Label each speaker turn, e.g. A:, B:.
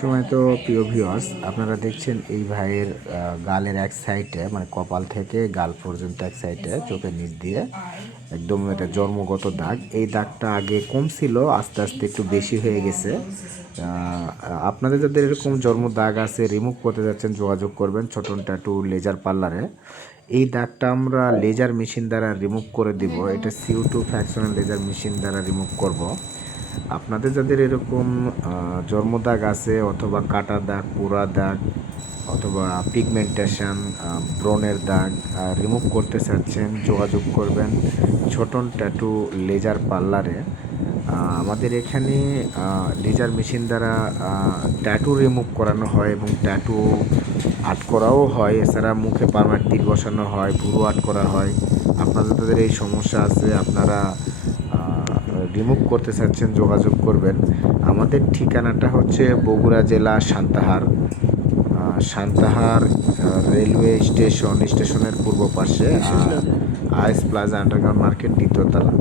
A: সময় তো প্রিয় ভিউয়ার্স আপনারা দেখছেন এই ভাইয়ের গালের এক সাইডে মানে কপাল থেকে গাল পর্যন্ত এক সাইডে চোখের নিচ দিয়ে, একদম এটা জন্মগত দাগ। এই দাগটা আগে কম ছিল আস্তে আস্তে একটু বেশি হয়ে গেছে। আপনাদের যাদের এরকম জন্ম দাগ আছে রিমুভ করতে যাচ্ছেন, যোগাযোগ করবেন ছোটন ট্যাটু লেজার পার্লারে এই দাগটা আমরা লেজার মেশিন দ্বারা রিমুভ করে দিব। এটা সিউ টু ফ্যাকশনাল লেজার মেশিন দ্বারা রিমুভ করব। আপনাদের যাদের এরকম জন্মদাগ আছে অথবা কাটা দাগ, পোড়া দাগ, অথবা পিগমেন্টেশন ব্রনের দাগ রিমুভ করতে চাচ্ছেন, যোগাযোগ করবেন ছোটন ট্যাটু লেজার পার্লারে আমাদের এখানে লেজার মেশিন দ্বারা ট্যাটু রিমুভ করানো হয় এবং ট্যাটু আর্ট করাও হয়। এছাড়া মুখে পারমানেন্ট বসানো হয়, ভুরু আর্ট করা হয়। আপনাদের, তাদের এই সমস্যা আছে, আপনারা রিমুভ করতে চাচ্ছেন যোগাযোগ করবেন। আমাদের ঠিকানাটা হচ্ছে বগুড়া জেলা সান্তাহার। সান্তাহার রেলওয়ে স্টেশন স্টেশনের পূর্ব পাশে আইস প্লাজা আন্ডারগ্রাউন্ড মার্কেট দ্বিতীয় তলা।